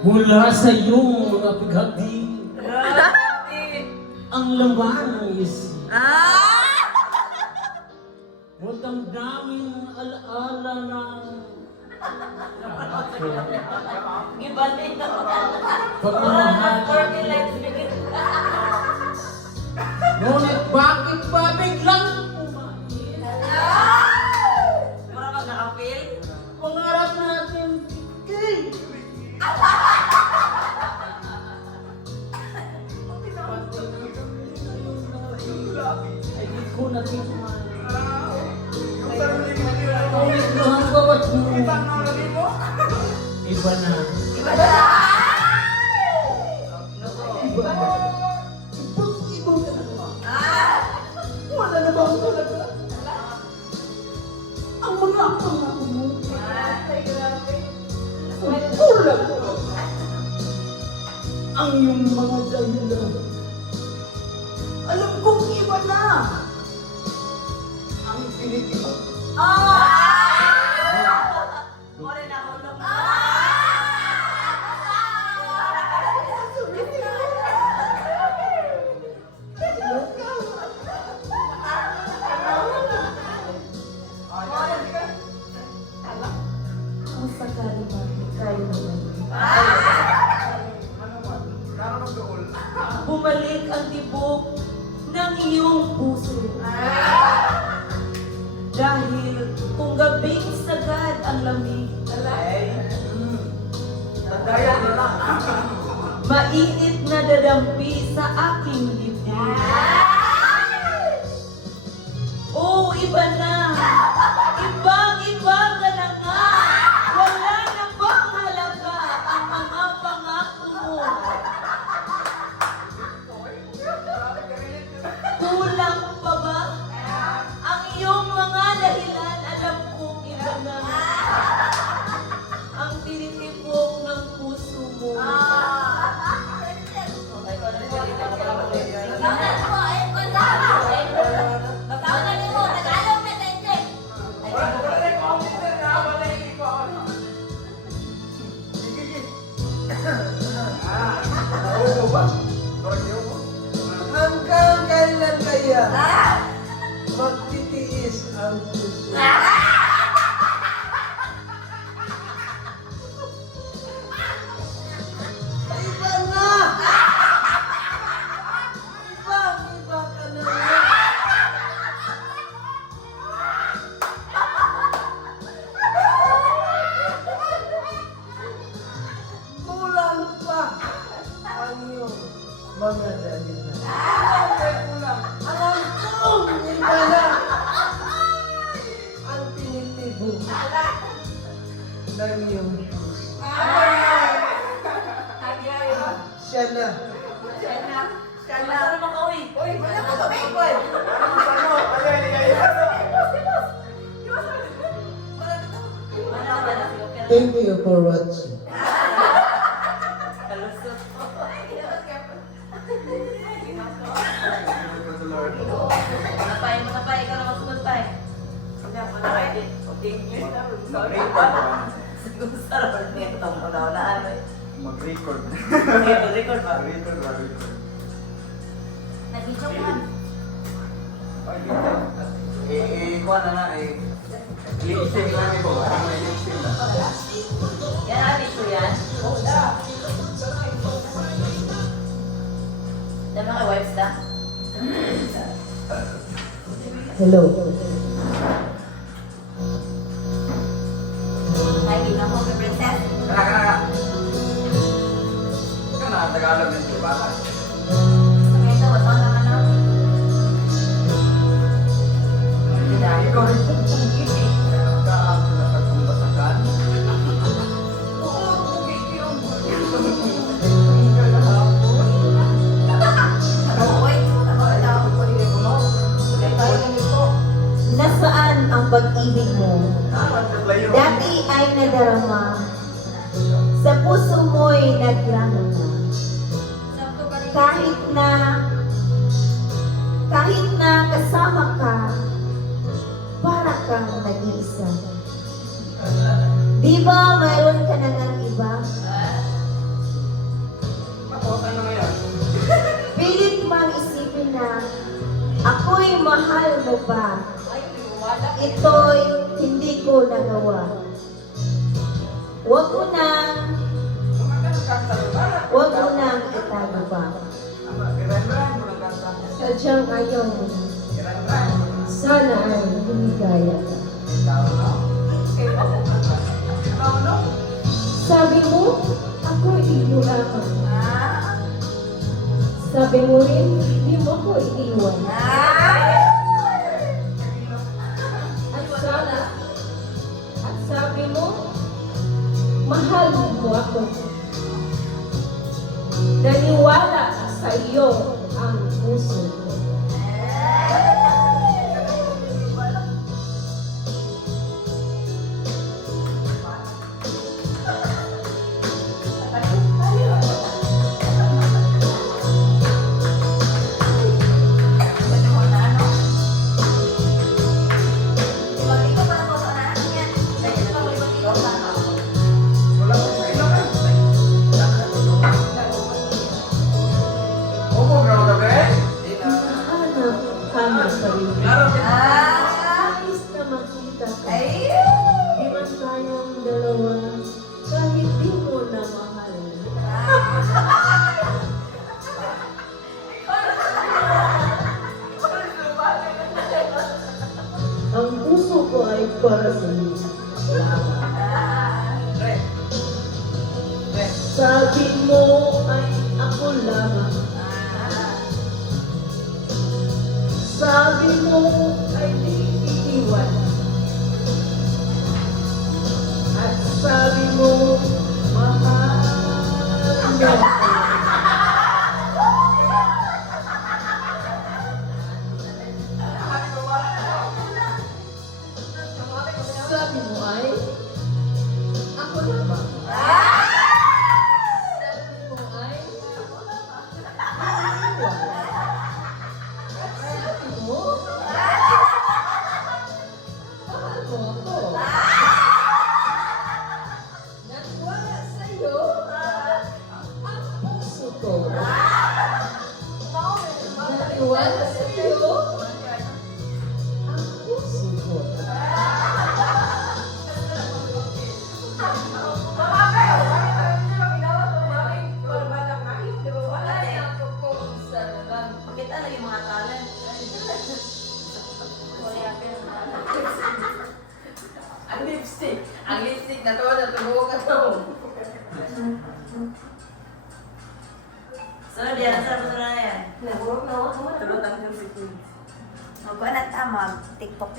Mula sa iyong mga pighati, ang laman ng isip. Huwag ang daming alaala ng Iba nito. pagmamahal. Ngunit bakit ba biglang umalis? Mura ka nakapil? Pangarap natin, tigil. Ay, di ko natikman. Ngunit ang bawat mo, iba na. Iba na! Ibang talaga. Wala na ba ang talaga? Ang mga pangako mo. Kulang. Ang iyong mga dahilan. Alam kong iba na. Ang pinitiba. Mura na ako lang. Kung sakali man, kayo naman. Bumalik ang tibok ng iyong puso. Dahil kung gabing sagad ang lamig, mainit na dadampi sa aking dibdib. Oh, iba na! Ibang-iba ka na nga! Wala na bang halaga ang mga pangako mo? Kulang pa ba? Ang iyong mga dahilan, alam kong iba na. Ang tinitipok ng puso mo. Hanggang kailan kaya magtitiis ang puso? Iba na! Ibang-iba ka na nga. Kulang pa ang iyong mga dahilan. Alam kong iba na ang tinitibo ng iyong puso. Siya na. Ano naman ka, uy? Uy, wala ka kami, boy. Wala ka na. Thank you for watching. Kalusot. Matapay, ikaw na masunod tayo. Okay. Sorry. Siguro sarap nito mo na ano eh. Mag-record. Okay, mag-record ba? Record. Nag-video ka. Kuha na na eh. Lip-sync lang ito. May lip-sync na. Yan natin ito yan. Dama kay wipes na? Hello. Ay, gina mo kay princess. Kana. Tagalog ng bata. Okay, ito, wala naman na. Ikaw rin po kung hindi. Kaan sila nagkumbasagan. Oo, hindi ang Nasaan ang pag-ibig mo? Dati ay nadarama. Sa puso mo'y naglangat na. Kahit na kasama ka, para kang nag-iisa. Di ba mayroon ka na ng iba? mo pa. Ito'y hindi ko nagawa. Huwag mo nang itago pa. Sadyang ayaw mo. Sana ay humigaya ka. Sabi mo, ako iyo lamang. Sabi mo rin, hindi mo ako iiwan. At sabi mo, mahal mo ako. Naniwala sa iyo ang puso ko. Hanap ka rin. Nais na makita ka. Di man tayong dalawa, kahit di mo na mahal. Ang puso ko ay para sa iyo. Sabi mo ay ako lamang. Sabi mo ay di iiwan. At sabi mo, mahal mo ako. Sabi mo ay, ako lamang. Sabi mo ay, iiwan. Sabi mo, mahal mo ako. Nagwala sa'yo ang puso ko. Nagwala sa'yo ang puso ko. Pakita na yung mga talent. Ang lipstick na to, natubo ka to. So, diyan sa mga na yan. Tulot ang music. Magkuha na tama. TikTok.